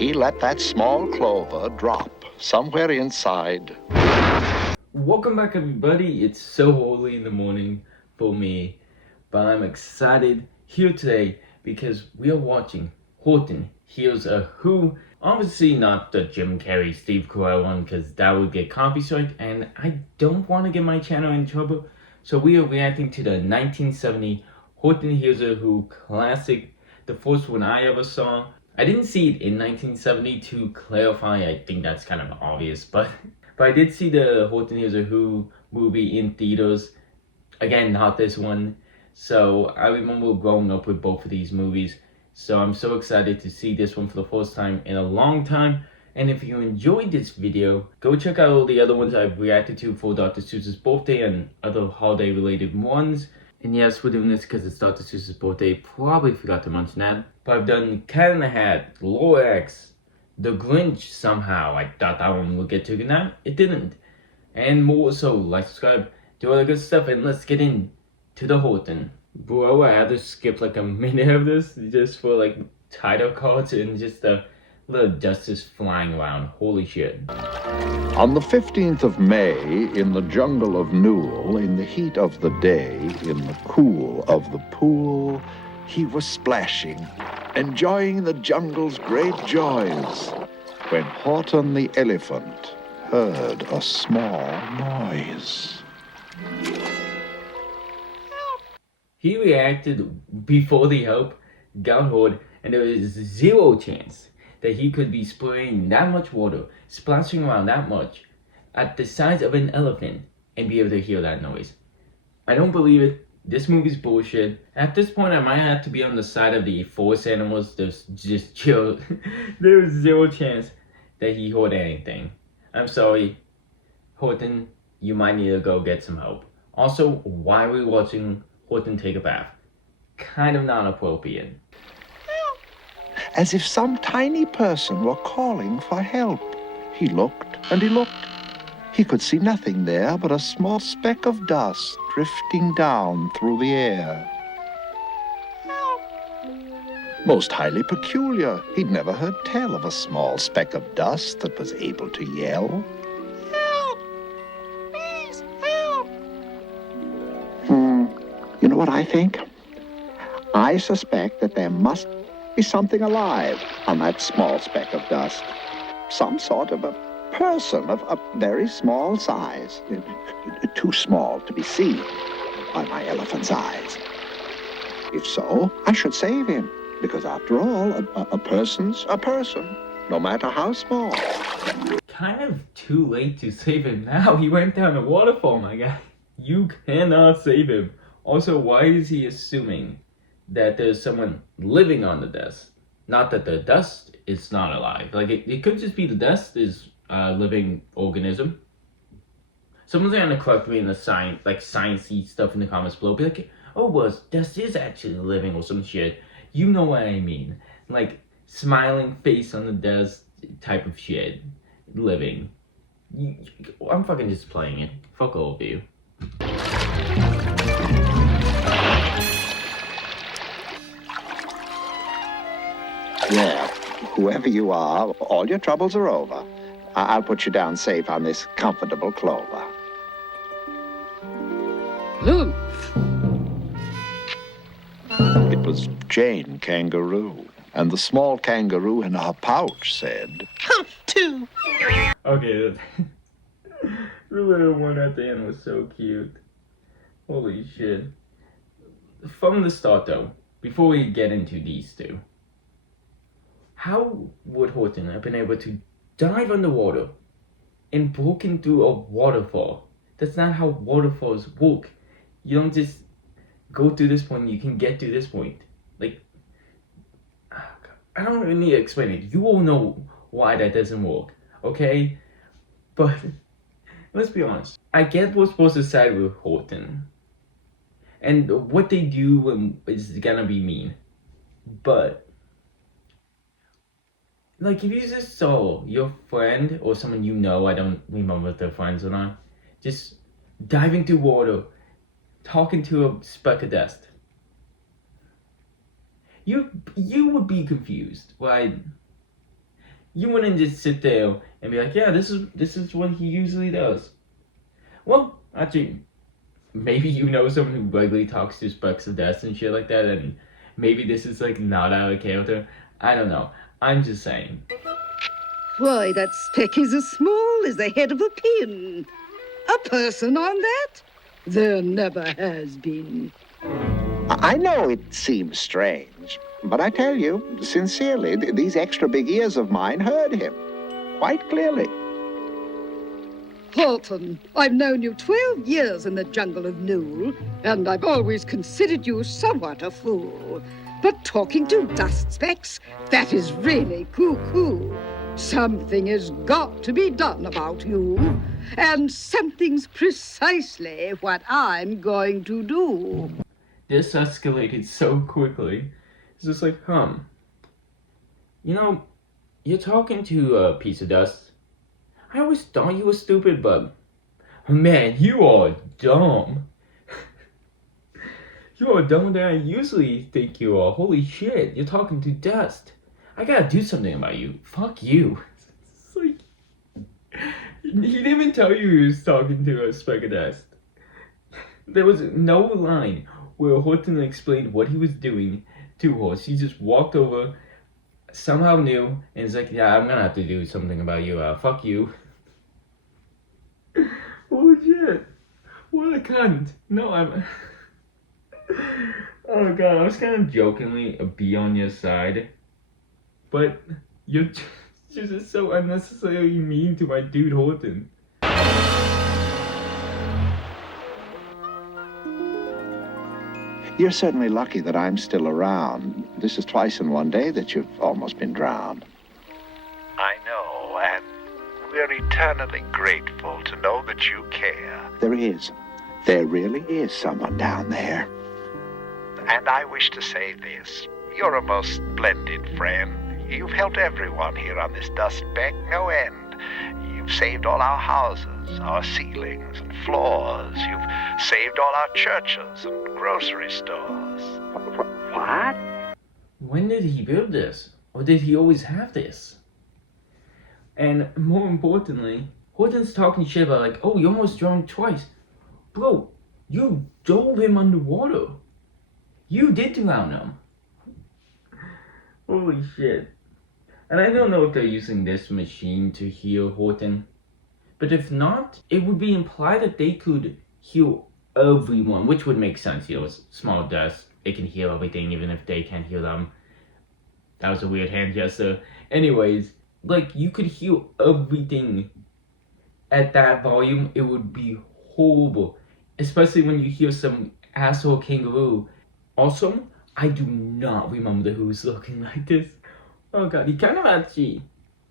he let that small clover drop somewhere inside. Welcome back, everybody. It's so early in the morning for me, but I'm excited here today because we are watching Horton Hears a Who. Obviously not the Jim Carrey, Steve Carell one, because that would get copyright, and I don't want to get my channel in trouble. So we are reacting to the 1970 Horton Hears a Who classic, the first one I ever saw. I didn't see it in 1970, to clarify. I think that's kind of obvious, but I did see the Horton Hears a Who movie in theaters. Again, not this one. So I remember growing up with both of these movies. So I'm so excited to see this one for the first time in a long time. And if you enjoyed this video, go check out all the other ones I've reacted to for Dr. Seuss's birthday and other holiday related ones. And yes, we're doing this because it's Dr. Seuss's birthday. Probably forgot to mention that. But I've done Cat in the Hat, Lorax, The Grinch somehow. I thought that one would get taken out. It didn't. And more, so like, subscribe, do all the good stuff, and let's get into the Horton. Bro, I had to skip like a minute of this just for like title cards and just a little dust is flying around. Holy shit. On the 15th of May, in the jungle of Newell, in the heat of the day, in the cool of the pool, he was splashing, enjoying the jungle's great joys, when Horton the elephant heard a small noise. He reacted before the help got heard, and there was zero chance that he could be spraying that much water, splashing around that much, at the size of an elephant, and be able to hear that noise. I don't believe it. This movie's bullshit. At this point, I might have to be on the side of the forest animals. There's just chill. There's zero chance that he heard anything. I'm sorry, Horton, you might need to go get some help. Also, why are we watching Horton take a bath? Kind of not appropriate. As if some tiny person were calling for help. He looked and he looked. He could see nothing there but a small speck of dust drifting down through the air. Most highly peculiar. He'd never heard tell of a small speck of dust that was able to yell. Help! Please, help! You know what I think? I suspect that there must be something alive on that small speck of dust. Some sort of a person of a very small size. Too small to be seen by my elephant's eyes. If so, I should save him. Because after all, a person's a person, no matter how small. Kind of too late to save him now. He went down a waterfall, my guy. You cannot save him. Also, why is he assuming that there's someone living on the dust? Not that the dust is not alive. Like, it could just be the dust is a living organism. Someone's gonna correct me in the sciencey stuff in the comments below. Be like, oh, well, dust is actually living or some shit. You know what I mean. Like, smiling face on the dust type of shit. Living. I'm fucking just playing it. Fuck all of you. Yeah, whoever you are, all your troubles are over. I'll put you down safe on this comfortable clover. Move! It was Jane Kangaroo, and the small kangaroo in her pouch said, Humph, too! Okay, the little one at the end was so cute. Holy shit. From the start though, before we get into these two, how would Horton have been able to dive underwater and broken through a waterfall? That's not how waterfalls work. You don't just go through this point, you can get to this point. Like, I don't really need to explain it. You all know why that doesn't work, okay? But let's be honest. I get we're supposed to side with Horton, and what they do is gonna be mean. But, like, if you just saw your friend or someone you know, I don't remember if they're friends or not, just diving through water, talking to a speck of dust, you would be confused, right? You wouldn't just sit there and be like, yeah, this is what he usually does. Well, actually, maybe you know someone who regularly talks to specks of dust and shit like that, and maybe this is like not out of character. I don't know. I'm just saying. Why, that speck is as small as the head of a pin. A person on that? There never has been. I know it seems strange, but I tell you, sincerely, these extra big ears of mine heard him quite clearly. Horton, I've known you 12 years in the jungle of Newell, and I've always considered you somewhat a fool. But talking to dust specks, that is really cuckoo. Something has got to be done about you, and something's precisely what I'm going to do. This escalated so quickly. It's just like, you know, you're talking to a piece of dust. I always thought you were stupid, but man, you are dumb. You are dumber than I usually think you are. Holy shit, you're talking to dust. I gotta do something about you. Fuck you. It's like, he didn't even tell you he was talking to a speck of dust. There was no line where Horton explained what he was doing to her. She just walked over, somehow knew, and is like, yeah, I'm gonna have to do something about you. Fuck you. Holy shit. What a cunt. No, I'm... Oh god, I was kind of jokingly be on your side. But you're just so unnecessarily mean to my dude Horton. You're certainly lucky that I'm still around. This is twice in one day that you've almost been drowned. I know, and we're eternally grateful to know that you care. There really is someone down there. And I wish to say this. You're a most splendid friend. You've helped everyone here on this dust speck, no end. You've saved all our houses, our ceilings and floors. You've saved all our churches and grocery stores. What? When did he build this? Or did he always have this? And more importantly, Horton's talking shit about like, oh, you almost drowned twice. Bro, you dove him underwater. You did drown him. Holy shit. And I don't know if they're using this machine to heal Horton. But if not, it would be implied that they could heal everyone, which would make sense. You know, it's small dust. It can heal everything even if they can't heal them. That was a weird hand gesture. Anyways, like, you could heal everything at that volume. It would be horrible. Especially when you hear some asshole kangaroo. Also, I do not remember who's looking like this. Oh god, he kind of actually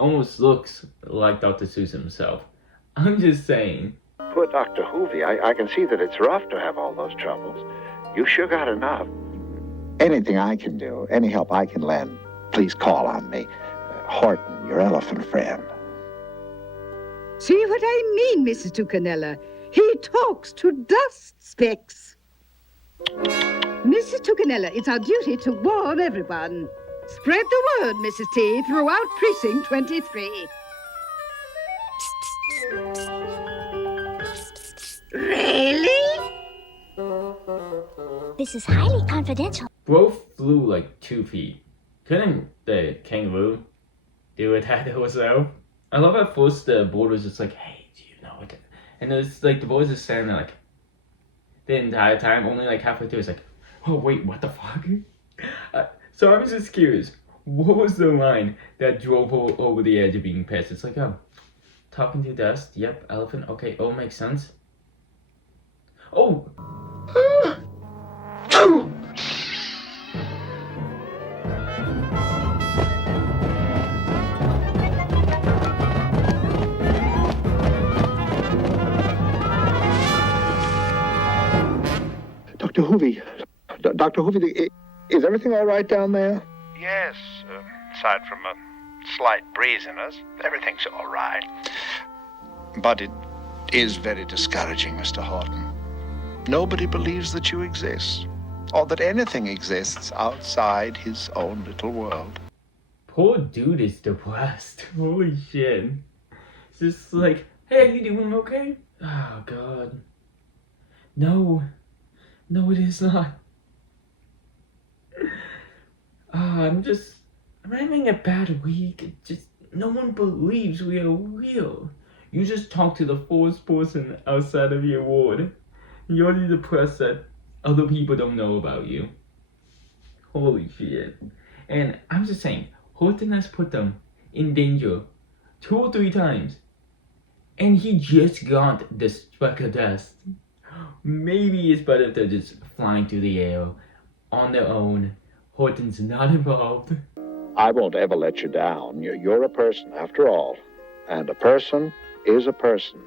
almost looks like Dr. Seuss himself. I'm just saying. Poor Dr. Hoovy, I can see that it's rough to have all those troubles. You sure got enough. Anything I can do, any help I can lend, please call on me. Horton, your elephant friend. See what I mean, Mrs. Tucanella? He talks to dust specks. Mrs. Tucanella, it's our duty to warn everyone. Spread the word, Mrs. T, throughout Precinct 23. Really? This is highly confidential. Both flew like 2 feet. Couldn't the kangaroo do it herself? I love at first the board was just like, hey, do you know what? And it's like the boys just standing there like the entire time, only like halfway through it's like, oh wait, what the fuck? So I was just curious, what was the line that drove her over the edge of being pissed? It's like, oh, talking to dust, yep, elephant, okay, oh, makes sense. Oh! Dr. Hoovy, Dr. Hoovy, is everything all right down there? Yes, aside from a slight breeziness, everything's all right. But it is very discouraging, Mr. Horton. Nobody believes that you exist, or that anything exists outside his own little world. whole dude is depressed. Holy shit. It's just like, hey, are you doing okay? Oh, God. No. No, it is not. I'm having a bad week. It just, no one believes we are real. You just talk to the fourth person outside of your ward. You're already depressed that other people don't know about you. Holy shit. And I'm just saying, Horton has put them in danger 2 or 3 times. And he just got the speck of dust. Maybe it's better if they're just flying through the air on their own. Horton's not involved. I won't ever let you down. You're a person, after all. And a person is a person,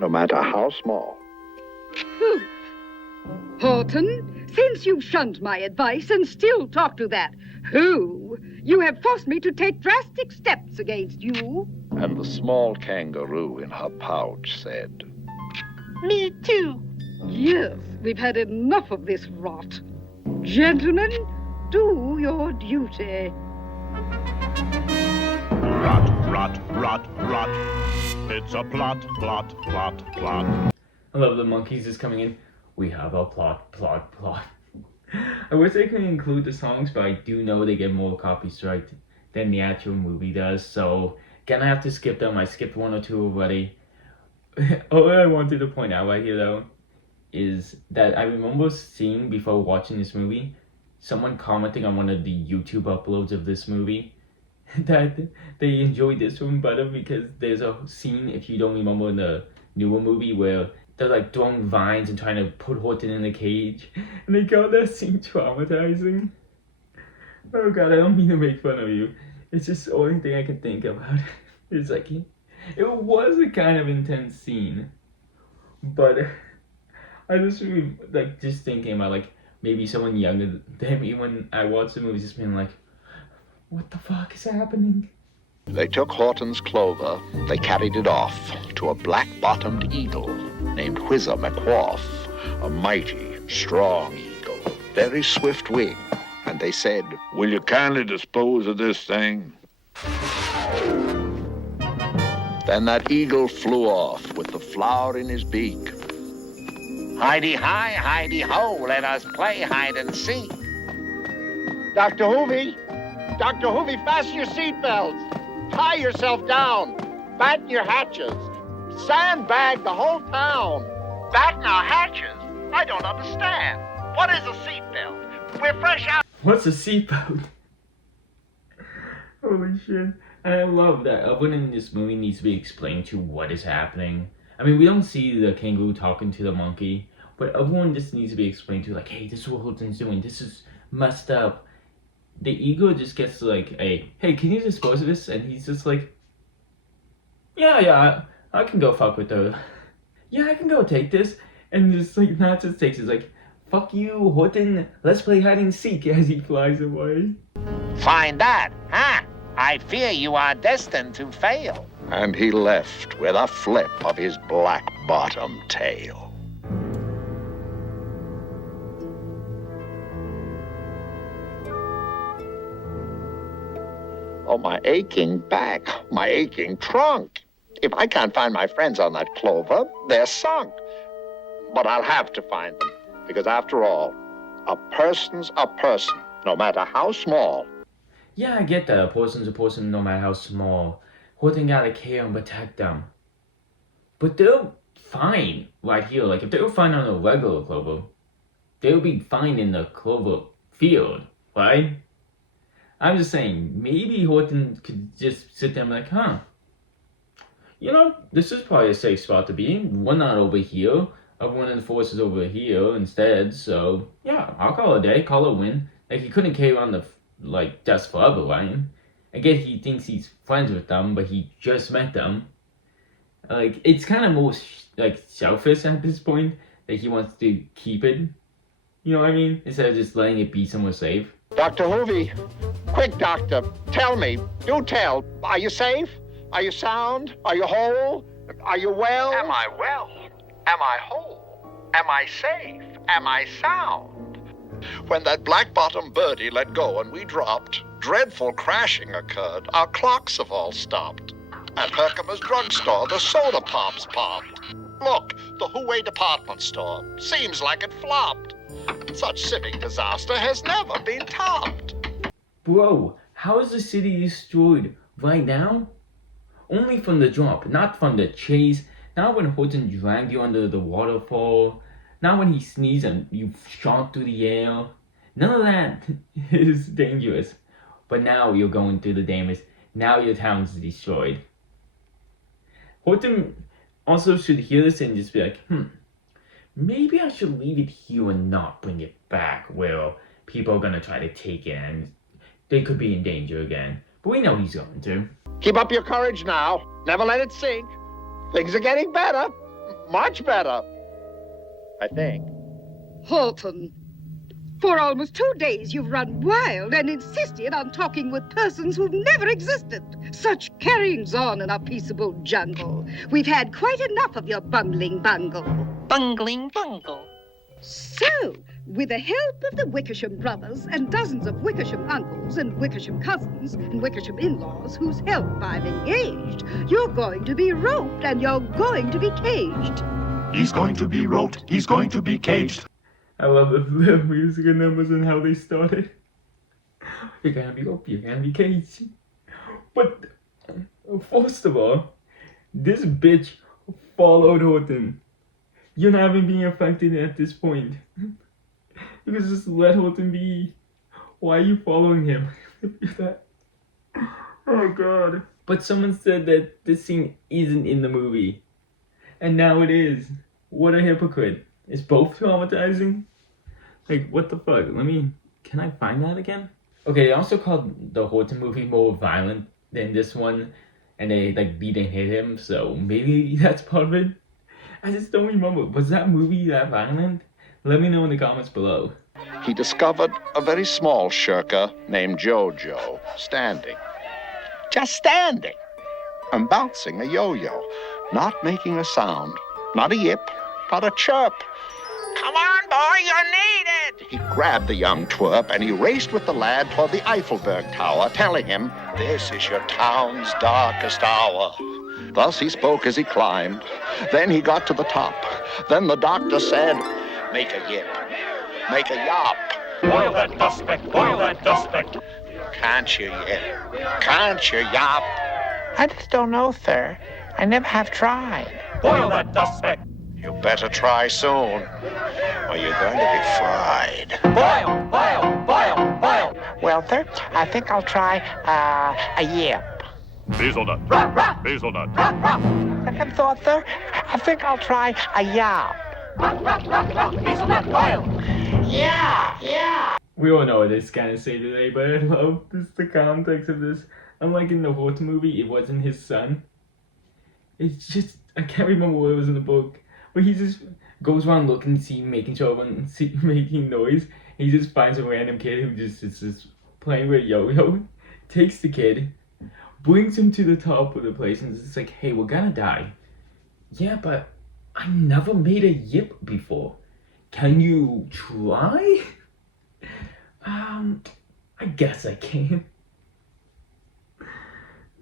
no matter how small. Horton, since you've shunned my advice and still talk to that who, you have forced me to take drastic steps against you. And the small kangaroo in her pouch said, Me too. Yes, we've had enough of this rot. Gentlemen, do your duty. Rot, rot, rot, rot. It's a plot, plot, plot, plot. I love the monkeys just coming in. We have a plot, plot, plot. I wish they could include the songs, but I do know they get more copy strike than the actual movie does, so gonna have to skip them. I skipped 1 or 2 already. All I wanted to point out right here, though, is that I remember seeing before watching this movie, someone commenting on one of the YouTube uploads of this movie, that they enjoyed this one better because there's a scene, if you don't remember, in the newer movie where they're like throwing vines and trying to put Horton in a cage, and they call that scene traumatizing. Oh God, I don't mean to make fun of you. It's just the only thing I can think about. It's like, it was a kind of intense scene, but I just really, like, just thinking about, like, maybe someone younger than me when I watched the movie just being like, what the fuck is happening? They took Horton's clover, they carried it off to a black-bottomed eagle named Whizzer McQuarf, a mighty, strong eagle, very swift wing, and they said, Will you kindly dispose of this thing? Then that eagle flew off with the flower in his beak. Hidey-hi, hidey-ho, let us play hide and seek. Dr. Hoovy! Dr. Hoovy, fasten your seatbelts! Tie yourself down! Batten your hatches! Sandbag the whole town! Batten our hatches? I don't understand. What is a seatbelt? We're fresh out. What's a seatbelt? Holy shit. And I love that everyone in this movie needs to be explained to what is happening. I mean, we don't see the kangaroo talking to the monkey, but everyone just needs to be explained to, like, hey, this is what Horton's doing. This is messed up. The eagle just gets like, hey, can you dispose of this? And he's just like, yeah, I can go fuck with her. Yeah, I can go take this. And just like, not just takes it, like, fuck you, Horton, let's play hide and seek as he flies away. Find that, huh? I fear you are destined to fail. And he left with a flip of his black-bottom tail. Oh, my aching back, my aching trunk. If I can't find my friends on that clover, they're sunk. But I'll have to find them, because after all, a person's a person, no matter how small. Yeah, I get that. A person's a person no matter how small. Horton gotta care and protect them. But they're fine right here. Like, if they were fine on a regular clover, they would be fine in the clover field, right? I'm just saying, maybe Horton could just sit there and be like, huh, you know, this is probably a safe spot to be. We're not over here. Everyone in the forest is over here instead. So, yeah, I'll call it a day, call it a win. Like, he couldn't carry around the, like, dust forever, right? I guess he thinks he's friends with them, but he just met them. Like, it's kind of more, like, selfish at this point that he wants to keep it. You know what I mean? Instead of just letting it be somewhere safe. Dr. Hoovy, quick, doctor, tell me, do tell. Are you safe? Are you sound? Are you whole? Are you well? Am I well? Am I whole? Am I safe? Am I sound? When that black-bottom birdie let go and we dropped, dreadful crashing occurred. Our clocks have all stopped. At Herkimer's drugstore, the soda pops popped. Look, the Huey department store. Seems like it flopped. Such civic disaster has never been topped. Bro, how is the city destroyed right now? Only from the drop, not from the chase. Not when Horton dragged you under the waterfall. Not when he sneezed and you shot through the air. None of that is dangerous. But now you're going through the damage. Now your town's destroyed. Horton also should hear this and just be like, maybe I should leave it here and not bring it back where people are gonna try to take it and they could be in danger again. But we know he's going to. Keep up your courage now. Never let it sink. Things are getting better. Much better. I think. Horton, for almost 2 days you've run wild and insisted on talking with persons who've never existed. Such carryings on in our peaceable jungle. We've had quite enough of your bungling bungle. Bungling bungle. So, with the help of the Wickersham brothers and dozens of Wickersham uncles and Wickersham cousins and Wickersham in-laws whose help I've engaged, you're going to be roped and you're going to be caged. He's going to be roped. He's going to be caged. I love the musical numbers and how they started. You're gonna be roped, you're gonna be caged. But, first of all, this bitch followed Horton. You're not even being affected at this point. You can just let Horton be. Why are you following him? Oh god. But someone said that this scene isn't in the movie. And now it is. What a hypocrite. It's both traumatizing. Like, what the fuck? Can I find that again? Okay, they also called the Horton movie more violent than this one. And they, beat and hit him, so maybe that's part of it. I just don't remember. Was that movie that violent? Let me know in the comments below. He discovered a very small shirker named Jojo standing. Just standing. And bouncing a yo-yo. Not making a sound. Not a yip. Not a chirp. Come on, boy, you're needed! He grabbed the young twerp and he raced with the lad toward the Eiffelberg Tower, telling him, "This is your town's darkest hour." Thus he spoke as he climbed. Then he got to the top. Then the doctor said, "Make a yip. Make a yop. Boil that dust speck. Boil that dust speck. Can't you yip? Can't you yop?" I just don't know, sir. I never have tried. Boil that dust speck. You better try soon, or you're going to be fried. Boil, boil, boil, boil. Well, sir, I think I'll try a yip. Hazelnut. Hazelnut. Second thought, sir, I think I'll try a yop. Hazelnut, boil. Yeah. We all know what this gonna say today, but I love the context of this. Unlike in the Horton movie, it wasn't his son. It's just, I can't remember what it was in the book. But he just goes around looking, making sure everyone's making noise. And he just finds a random kid who is just playing with a yo-yo. Takes the kid, brings him to the top of the place, and it's like, "Hey, we're gonna die." "Yeah, but I never made a yip before. Can you try?" I guess I can.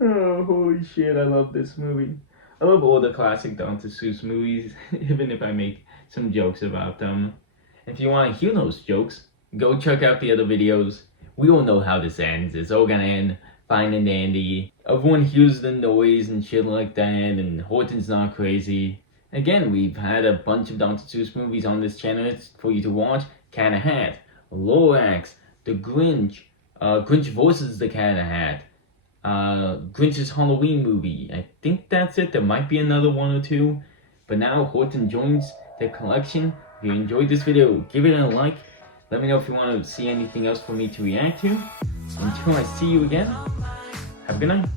Oh, holy shit, I love this movie. I love all the classic Dr. Seuss movies, even if I make some jokes about them. If you want to hear those jokes, go check out the other videos. We all know how this ends. It's all gonna end fine and dandy. Everyone hears the noise and shit like that, and Horton's not crazy. Again, we've had a bunch of Dr. Seuss movies on this channel for you to watch. Cat in a Hat, Lorax, The Grinch, Grinch vs. the Cat in a Hat, Grinch's Halloween movie. I think that's it. There might be another one or two. But now Horton joins the collection. If you enjoyed this video, give it a like. Let me know if you want to see anything else for me to react to. Until I see you again, have a good night.